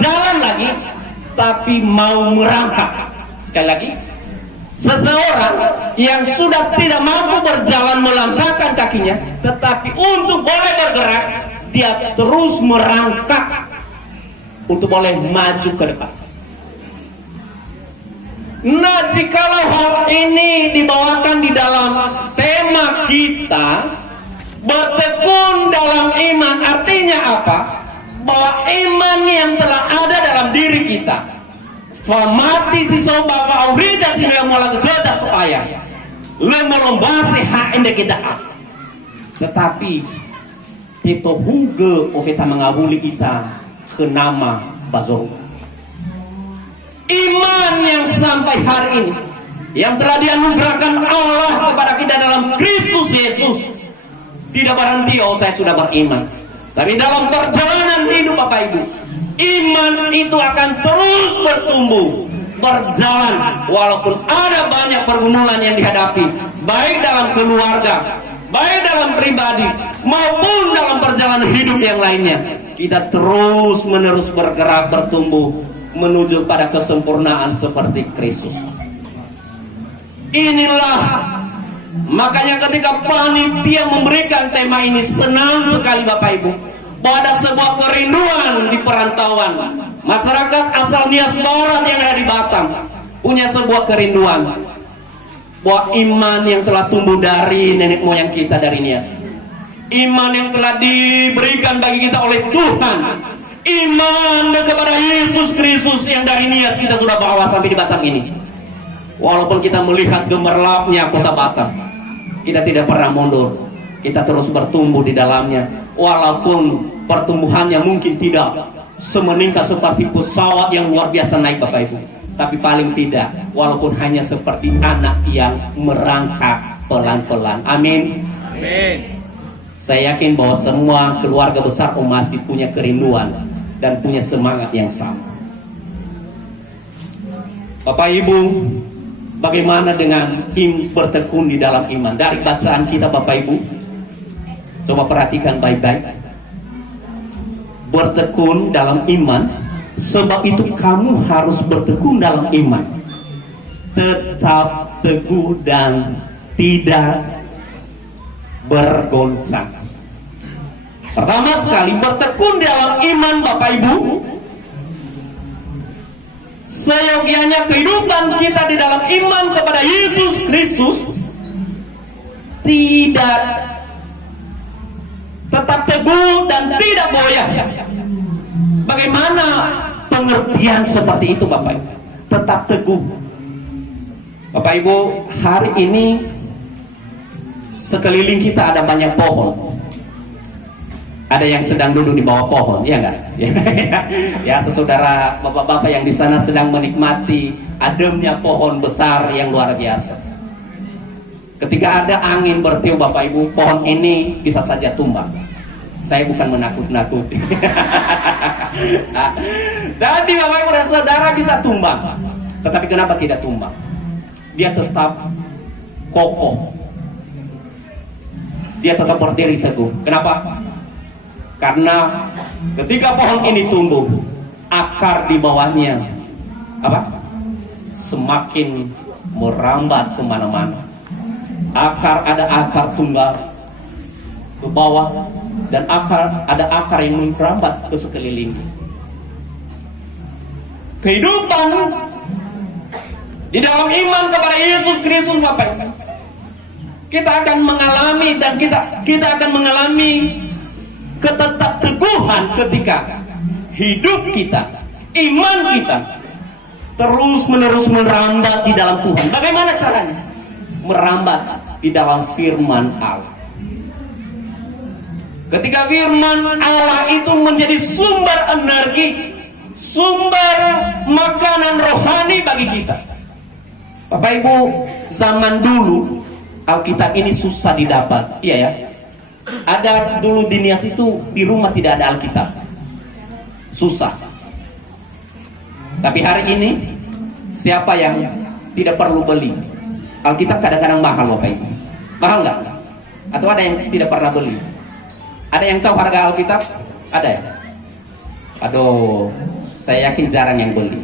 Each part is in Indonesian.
berjalan lagi, tapi mau merangkak. Sekali lagi, seseorang yang sudah tidak mampu berjalan melangkahkan kakinya, tetapi untuk boleh bergerak, dia terus merangkak untuk boleh maju ke depan. Nah, jikalau hal ini dibawakan di dalam tema kita, bertekun dalam iman, artinya apa? Bahwa iman yang telah ada dalam diri kita, famati si soba aurida si yang malah geda supaya lemolombasi hak ende kita. Tetapi kita huge kita mengabuli kita ke nama Bazor. Iman yang sampai hari ini yang telah dianugerahkan Allah kepada kita dalam Kristus Yesus tidak berhenti, oh saya sudah beriman. Tapi dalam perjalanan hidup Bapak Ibu, iman itu akan terus bertumbuh, berjalan walaupun ada banyak pergumulan yang dihadapi, baik dalam keluarga, baik dalam pribadi maupun dalam perjalanan hidup yang lainnya. Kita terus menerus bergerak, bertumbuh menuju pada kesempurnaan seperti Kristus. Inilah makanya ketika panitia memberikan tema ini, senang sekali Bapak Ibu, bahwa ada sebuah kerinduan di perantauan. Masyarakat asal Nias Barat yang ada di Batam punya sebuah kerinduan bahwa iman yang telah tumbuh dari nenek moyang kita dari Nias, iman yang telah diberikan bagi kita oleh Tuhan, iman kepada Yesus Kristus yang dari Nias kita sudah bawa sampai di Batam ini. Walaupun kita melihat gemerlapnya kota Batam, kita tidak pernah mundur, kita terus bertumbuh di dalamnya. Walaupun pertumbuhannya mungkin tidak semeningkat seperti pesawat yang luar biasa naik Bapak Ibu, tapi paling tidak walaupun hanya seperti anak yang merangkak pelan-pelan. Amin. Amin. Saya yakin bahwa semua keluarga besar masih punya kerinduan dan punya semangat yang sama. Bapak Ibu, bagaimana dengan bertekun di dalam iman? Dari bacaan kita Bapak Ibu, coba perhatikan baik-baik. Bertekun dalam iman, sebab itu kamu harus bertekun dalam iman, tetap teguh dan tidak bergoncang. Pertama sekali, bertekun dalam iman Bapak Ibu, seyogianya kehidupan kita di dalam iman kepada Yesus Kristus tidak tetap teguh dan tidak goyah. Bagaimana pengertian seperti itu Bapak Ibu? Tetap teguh. Bapak Ibu, hari ini sekeliling kita ada banyak pohon. Ada yang sedang duduk di bawah pohon, ya enggak? Ya, saudara bapak-bapak yang di sana sedang menikmati ademnya pohon besar yang luar biasa. Ketika ada angin bertiup Bapak Ibu, pohon ini bisa saja tumbang. Saya bukan menakut-nakuti. Jadi Bapak Ibu dan saudara bisa tumbang. Tetapi kenapa tidak tumbang? Dia tetap kokoh. Dia tetap berdiri teguh. Kenapa? Karena ketika pohon ini tumbuh, akar di bawahnya apa? Semakin merambat kemana-mana. Ada akar tunggal ke bawah, dan ada akar yang merambat ke sekelilingnya. Kehidupan di dalam iman kepada Yesus Kristus Bapak, kita akan mengalami dan kita akan mengalami ketetap teguhan ketika hidup kita, iman kita terus menerus merambat di dalam Tuhan. Bagaimana caranya? Merambat di dalam firman Allah. Ketika firman Allah itu menjadi sumber energi, sumber makanan rohani bagi kita. Bapak Ibu, zaman dulu Alkitab ini susah didapat, iya ya. Ada dulu di Nias itu di rumah tidak ada Alkitab, susah. Tapi hari ini siapa yang tidak perlu beli Alkitab? Kadang-kadang mahal Bapak Ibu. Mahal nggak? Atau ada yang tidak pernah beli? Ada yang tahu harga Alkitab? Ada ya? Aduh, Saya yakin jarang yang beli.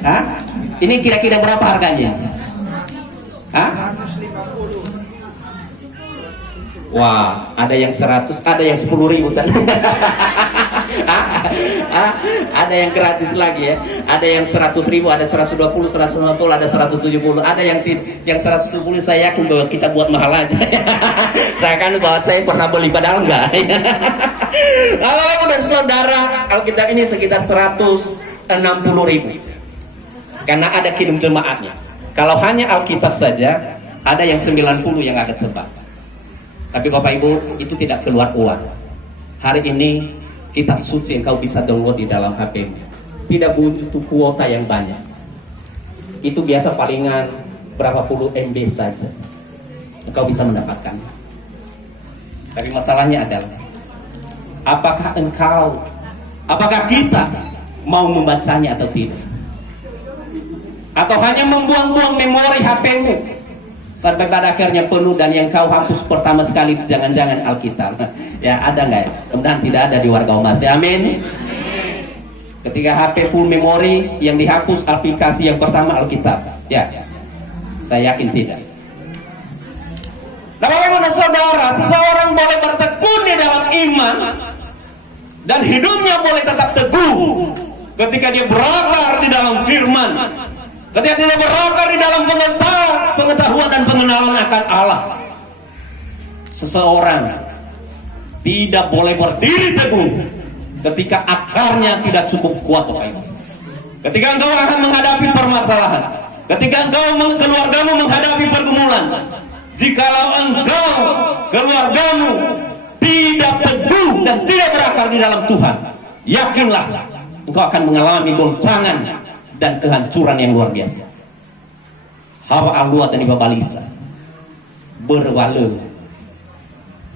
Hah? Ini kira-kira berapa harganya? Hah? Wah, ada yang 100, ada yang 10.000 kan? Ada yang gratis lagi ya. Ada yang 100.000, ada 120, 150, ada 170. Ada yang 170 saya yakin bahwa kita buat mahal aja. Saya kan bahwa saya pernah beli padahal enggak. Kalau ibu dan saudara, Alkitab ini sekitar 160.000. Karena ada kirim jemaatnya. Kalau hanya Alkitab saja, ada yang 90 yang agak tebal. Tapi Bapak Ibu, itu tidak keluar uang. Hari ini kitab suci engkau bisa download di dalam HP-mu. Tidak butuh kuota yang banyak. Itu biasa palingan berapa puluh MB saja. Engkau bisa mendapatkan. Tapi masalahnya adalah, apakah kita mau membacanya atau tidak? Atau hanya membuang-buang memori HP-mu sampai pada akhirnya penuh dan yang kau hapus pertama sekali jangan-jangan Alkitab. Ya ada nggak ya? Mudah-mudahan tidak ada di warga Omasi. Amin. Ketika HP full memori, yang dihapus aplikasi yang pertama Alkitab. Ya, saya yakin tidak. Nah, bagaimana saudara? Seseorang boleh bertekun di dalam iman dan hidupnya boleh tetap teguh ketika dia berakar di dalam firman. Ketika dia berakar di dalam pengetahuan dan pengenalan akan Allah. Seseorang tidak boleh berdiri teguh ketika akarnya tidak cukup kuat, Bapak Ibu. Ketika engkau akan menghadapi permasalahan, ketika keluargamu menghadapi pergumulan, jikalau engkau keluargamu tidak teguh dan tidak berakar di dalam Tuhan, yakinlah engkau akan mengalami goncangan dan kehancuran yang luar biasa. Hawa aluat dan ibabalisa berwale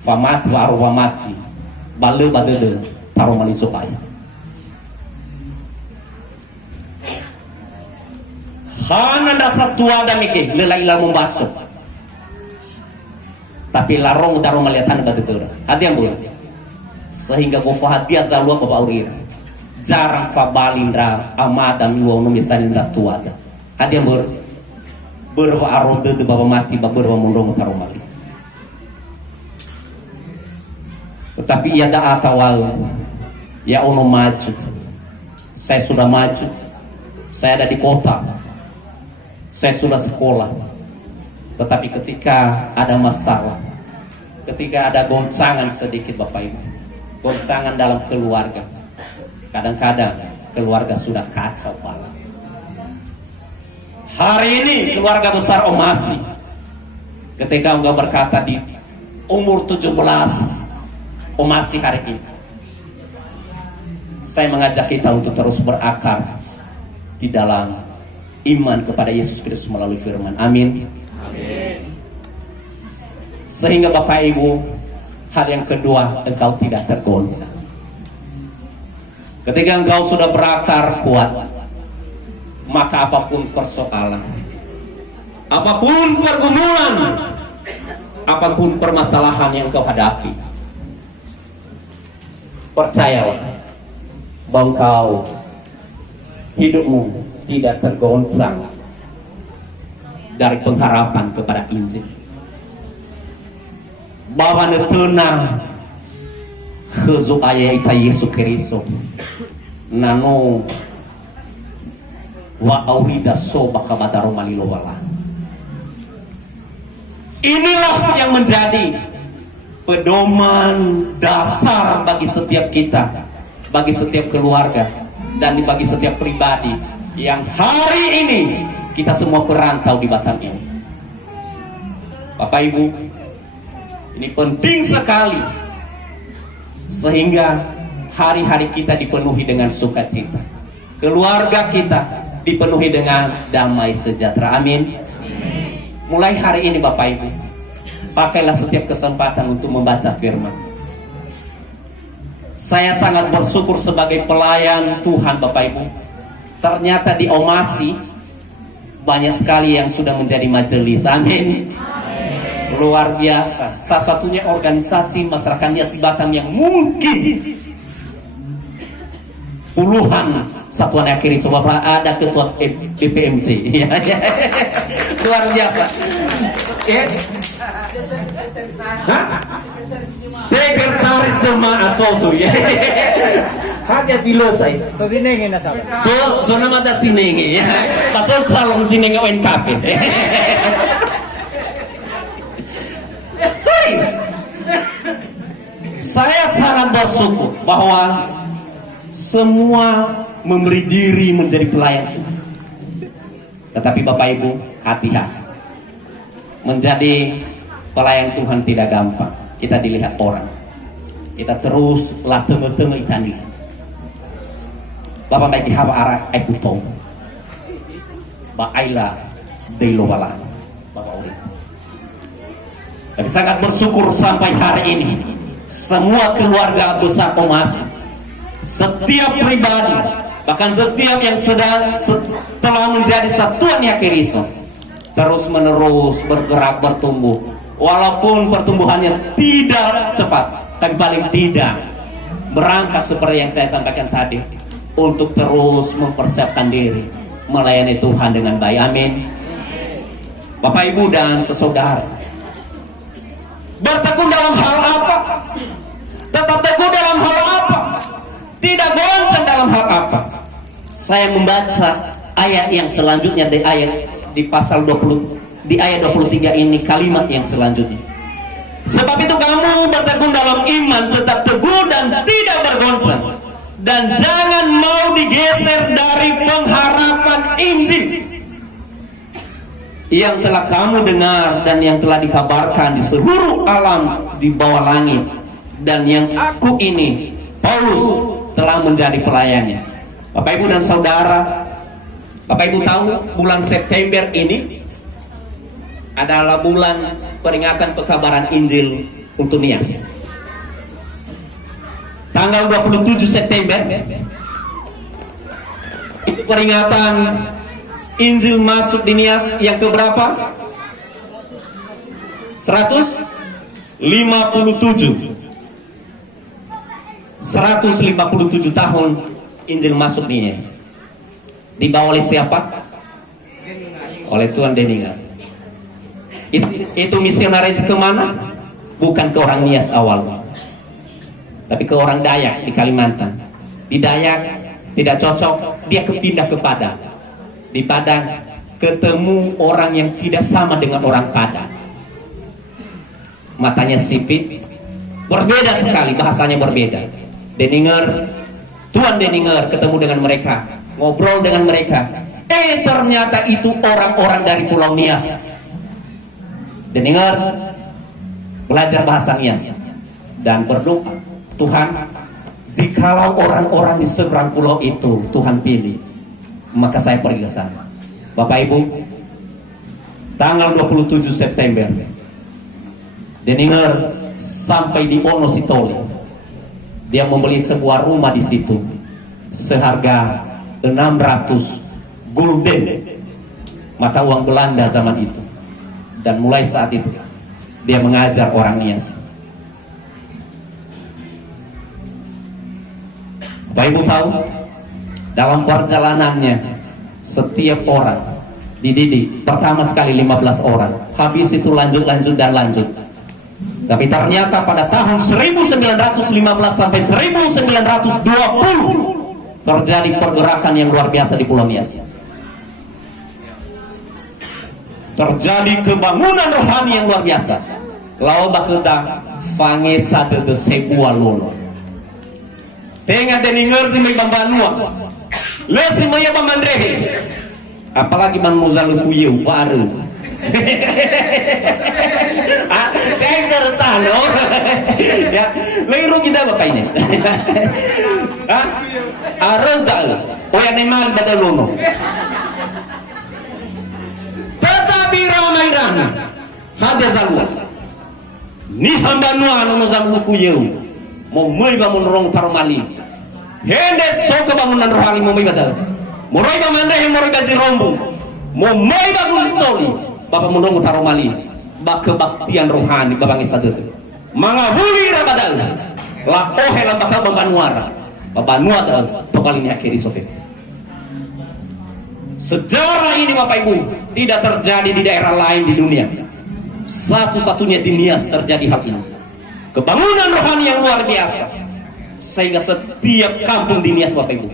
famati wa arwamati bale badede taromali supaya hananda satua damike lelaila membasuh tapi larong taromaliatan badede hati yang boleh sehingga gofahat biasa luar bapak urir jarang fabalindra amada miwonu misalindra tuada hadi amur berwa arode de baba mati berwa mundong tarumali. Tetapi ia da atawal ya ono maju, saya sudah maju, saya ada di kota, saya sudah sekolah, tetapi ketika ada masalah, ketika ada goncangan sedikit Bapak Ibu, goncangan dalam keluarga, kadang-kadang keluarga sudah kacau pala. Hari ini keluarga besar Omasi, ketika engkau berkata di umur 17 Omasi hari ini, saya mengajak kita untuk terus berakar di dalam iman kepada Yesus Kristus melalui firman. Amin. Amin. Sehingga Bapak Ibu, hal yang kedua, engkau tidak tergoncang. Ketika engkau sudah berakar kuat, maka apapun persoalan, apapun pergumulan, apapun permasalahan yang engkau hadapi, percayalah bahwa engkau hidupmu tidak tergoncang dari pengharapan kepada Injil. Bahwa netuna khuzuk ayat Yesus Kristus nano wa awida soba kabataru malilowala. Inilah yang menjadi pedoman dasar bagi setiap kita, bagi setiap keluarga, dan bagi setiap pribadi yang hari ini kita semua perantau di Batam ini. Bapak Ibu, ini penting sekali sehingga hari-hari kita dipenuhi dengan sukacita, keluarga kita dipenuhi dengan damai sejahtera. Amin. Mulai hari ini Bapak Ibu, pakailah setiap kesempatan untuk membaca firman. Saya sangat bersyukur sebagai pelayan Tuhan Bapak Ibu. Ternyata di Omasi banyak sekali yang sudah menjadi majelis. Amin. Luar biasa. Salah satunya organisasi masyarakat Nias Batam yang mungkin puluhan satuan akhiri Bapak ada ketua BPMC. Luar biasa. Sekretaris Jemaah Soto ya. Hanya silo saya. So sinenge na sabi. So nama ada sinenge ya. Pasal salon sinenge ONKP. Saya sangat bersyukur bahwa semua memberi diri menjadi pelayan Tuhan. Tetapi Bapak Ibu, hati-hati. Menjadi pelayan Tuhan tidak gampang. Kita dilihat orang. Kita terus lah teme-teme ikan dia. Bapak baik hawa arah ekutong. Ba aila delo wala. Bapak Uri. Tapi sangat bersyukur sampai hari ini semua keluarga besar Omas, setiap pribadi, bahkan setiap yang telah menjadi satuan Yakiriso, terus menerus bergerak bertumbuh. Walaupun pertumbuhannya tidak cepat, tapi paling tidak merangkak seperti yang saya sampaikan tadi, untuk terus mempersiapkan diri melayani Tuhan dengan baik. Amin. Bapak Ibu dan sesaudara, bertekun dalam hal apa? Tetap teguh dalam hal apa? Tidak goncang dalam hal apa? Saya membaca ayat yang selanjutnya di pasal 20, di ayat 23 ini, kalimat yang selanjutnya. Sebab itu kamu bertekun dalam iman, tetap teguh dan tidak bergoncang, dan jangan mau digeser dari pengharapan Injil yang telah kamu dengar dan yang telah dikabarkan di seluruh alam di bawah langit, dan yang aku ini Paulus telah menjadi pelayannya. Bapak Ibu dan saudara, Bapak Ibu tahu bulan September ini adalah bulan peringatan pekabaran Injil untuk Nias. Tanggal 27 September itu peringatan Injil masuk di Nias yang keberapa? 157 tahun Injil masuk di Nias. Dibawa oleh siapa? Oleh Tuan Deningar. Itu misionaris kemana? Bukan ke orang Nias awal, tapi ke orang Dayak di Kalimantan. Di Dayak tidak cocok, dia kepindah ke Padang. Di Padang ketemu orang yang tidak sama dengan orang Padang. Matanya sipit, berbeda sekali, bahasanya berbeda. Tuan Deninger ketemu dengan mereka, ngobrol dengan mereka. Ternyata itu orang-orang dari Pulau Nias. Deninger belajar bahasa Nias dan berdoa, Tuhan, jikalau orang-orang di seberang pulau itu Tuhan pilih, maka saya pergi ke sana. Bapak Ibu, tanggal 27 September Deninger sampai di Wonositoli. Dia membeli sebuah rumah di situ seharga 600 gulden, mata uang Belanda zaman itu. Dan mulai saat itu dia mengajar orang Nias. Bapak Ibu tahu, dalam perjalanannya setiap orang dididik. Pertama sekali 15 orang, habis itu lanjut dan lanjut. Tapi ternyata pada tahun 1915 sampai 1920 terjadi pergerakan yang luar biasa di Pulau Nias. Terjadi kebangunan rohani yang luar biasa. Lau bakuta fangesa de sebuah lono. Tengah Deninger si may Bambanua. Lesi maya Bamandrehe. Apalagi man muzalu kuyu baru. Kayak tertano. Ya, liru kita Bapak ini. Arudal. Oyanemal badalono. Tetapi ramai-ramai hada zalwa ni hambanua no zalwa kuyeu mau mai bangun rong tarmali hende sok bangunan rohani mau mai badal morai bamandre morai gazi rombu mau mai bangun stoli bapak mundong tarmali bak kebaktian rohani babang isadu mangabuli rabadal la ohe la bakal babanuara babanua paling akhiri Soviet. Sejarah ini Bapak Ibu tidak terjadi di daerah lain di dunia. Satu-satunya di Nias terjadi hal ini. Kebangunan rohani yang luar biasa. Sehingga setiap kampung di Nias Bapak Ibu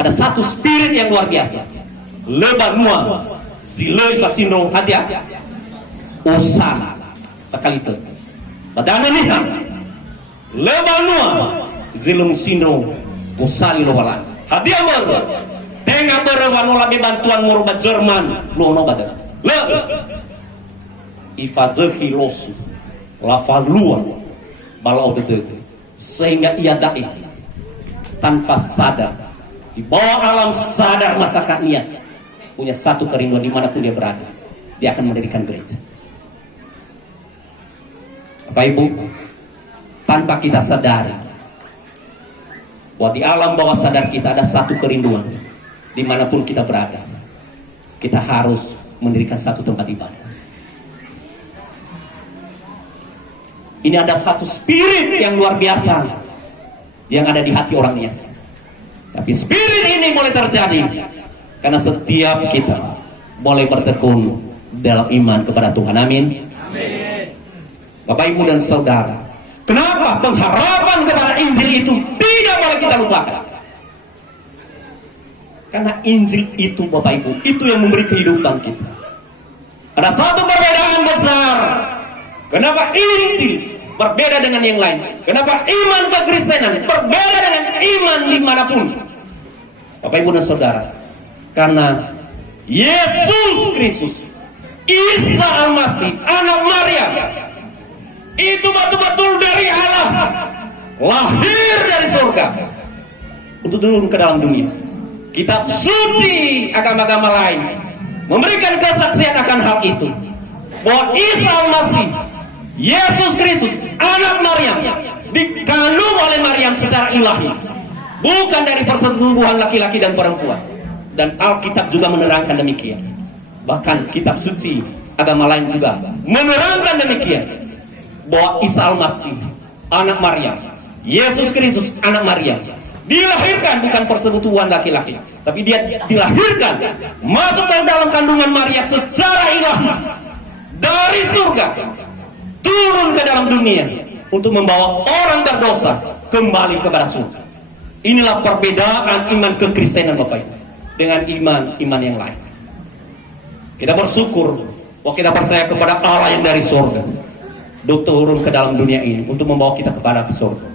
ada satu spirit yang luar biasa. Lebanua, Siloi Fasino Hadia, Osana sekali itu. Padahal ini Lebanua, Zilung Sino, Osali Lowalan. Hadia baru. Tengah berwanola di bantuan murba Jerman, Lono Badar. Le, Ifazehi Losu, Lavalua, Balau Tete. Sehingga ia da'i tanpa sadar di bawah alam sadar masyarakat Nias punya satu kerinduan dimanapun dia berada, dia akan mendirikan gereja. Bapak Ibu, tanpa kita sadari bahwa di alam bawah sadar kita ada satu kerinduan dimanapun kita berada, kita harus mendirikan satu tempat ibadah. Ini ada satu spirit yang luar biasa yang ada di hati orang Nias. Tapi spirit ini boleh terjadi karena setiap kita boleh bertekun dalam iman kepada Tuhan. Amin. Amin. Bapak Ibu dan Saudara, kenapa pengharapan kepada Injil itu tidak boleh kita lupakan? Karena Injil itu Bapak Ibu, itu yang memberi kehidupan kita. Ada satu perbedaan besar. Kenapa Injil berbeda dengan yang lain? Kenapa iman kekristenan berbeda dengan iman dimanapun? Bapak Ibu dan Saudara, karena Yesus Kristus, Isa Al-Masih, anak Maryam, itu betul-betul dari Allah, lahir dari surga untuk turun ke dalam dunia. Kitab suci agama-agama lain memberikan kesaksian akan hal itu, bahwa Isa Al-Masih, Yesus Kristus, anak Maryam, dikandung oleh Maryam secara ilahi, bukan dari persetubuhan laki-laki dan perempuan. Dan Alkitab juga menerangkan demikian. Bahkan kitab suci agama lain juga menerangkan demikian, bahwa Isa Al-Masih, anak Maryam, Yesus Kristus, anak Maryam, dilahirkan bukan persetubuhan laki-laki, tapi dia dilahirkan masuk ke dalam kandungan Maria secara ilahi dari surga, turun ke dalam dunia untuk membawa orang berdosa kembali kepada surga. Inilah perbedaan iman kekristenan Bapak Ibu dengan iman yang lain. Kita bersyukur bahwa kita percaya kepada Allah yang dari surga, turun ke dalam dunia ini untuk membawa kita kepada surga.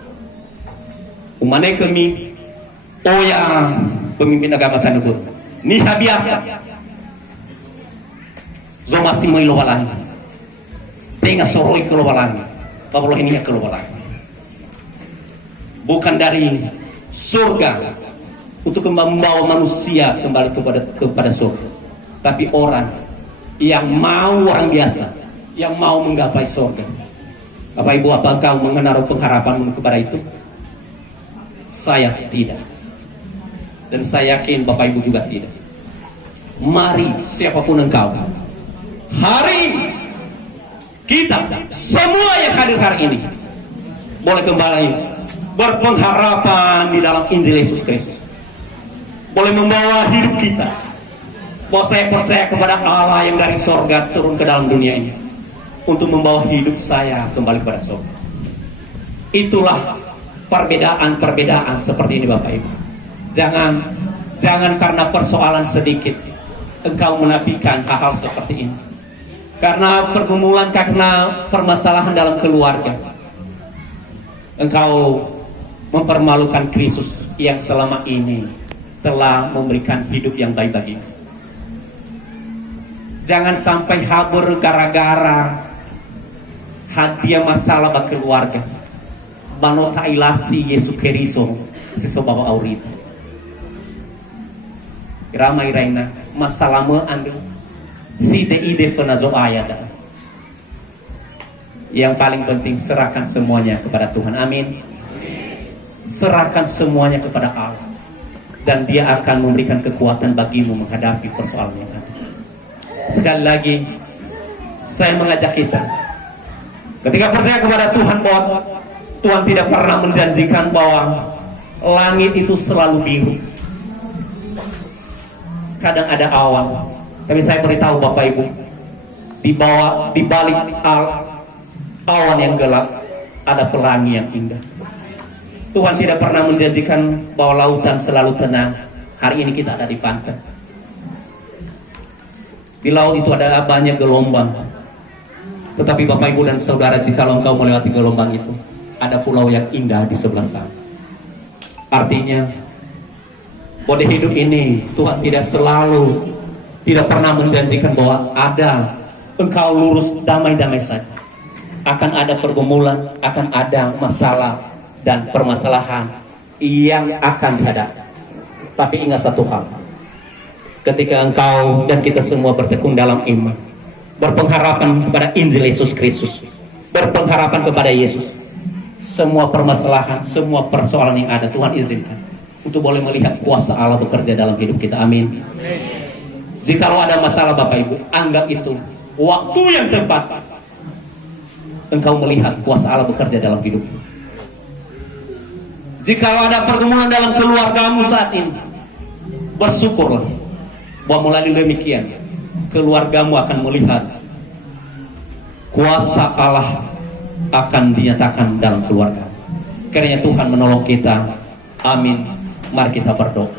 Umane kami yang pemimpin agama tanubur niha biasa zo masih mailowalan tengah soroi keluaran Pablo ini keluaran bukan dari surga untuk membawa manusia kembali kepada surga, tapi orang yang mau, orang biasa yang mau menggapai surga. Bapak Ibu, apa engkau menaruh pengharapan kepada itu? Saya tidak, dan saya yakin Bapak Ibu juga tidak. Mari siapapun engkau, hari ini kita semua yang hadir hari ini boleh kembali berpengharapan di dalam Injil Yesus Kristus, boleh membawa hidup kita bahwa saya percaya kepada Allah yang dari surga turun ke dalam dunia ini untuk membawa hidup saya kembali kepada surga. Itulah perbedaan-perbedaan seperti ini Bapak Ibu. Jangan karena persoalan sedikit engkau menafikan hal-hal seperti ini. Karena pergumulan, karena permasalahan dalam keluarga, engkau mempermalukan Kristus yang selama ini telah memberikan hidup yang baik bagimu. Jangan sampai habur gara-gara hadiah masalah bagi keluarga. Banota ilasi Yesus Kristus sesobawa aurit. Ramai raina masalah me ando si ide fenazo ayat. Yang paling penting serahkan semuanya kepada Tuhan. Amin. Serahkan semuanya kepada Allah, dan Dia akan memberikan kekuatan bagimu menghadapi persoalan yang ada. Sekali lagi saya mengajak kita, ketika percaya kepada Tuhan, bahwa Tuhan tidak pernah menjanjikan bahwa Langit itu selalu biru. Kadang ada awan. Tapi saya beritahu Bapak Ibu, di balik awan yang gelap ada pelangi yang indah. Tuhan tidak pernah menjanjikan bahwa lautan selalu tenang. Hari ini kita ada di pantai. Di laut itu ada banyak gelombang. Tetapi Bapak Ibu dan Saudara, jika engkau melewati gelombang itu, ada pulau yang indah di sebelah sana. Artinya, pada hidup ini Tuhan tidak pernah menjanjikan bahwa ada engkau lurus damai-damai saja. Akan ada pergumulan, akan ada masalah dan permasalahan yang akan dihadapi. Tapi ingat satu hal, ketika engkau dan kita semua bertekun dalam iman, berpengharapan kepada Injil Yesus Kristus, berpengharapan kepada Yesus, semua permasalahan, semua persoalan yang ada Tuhan izinkan untuk boleh melihat kuasa Allah bekerja dalam hidup kita. Amin. Jikalau ada masalah Bapak Ibu, anggap itu waktu yang tepat engkau melihat kuasa Allah bekerja dalam hidupmu. Jikalau ada pergumulan dalam keluargamu saat ini, bersyukurlah bahwa melalui demikian keluargamu akan melihat kuasa Allah akan dinyatakan dalam keluarga. Kiranya Tuhan menolong kita. Amin. Mari kita berdoa.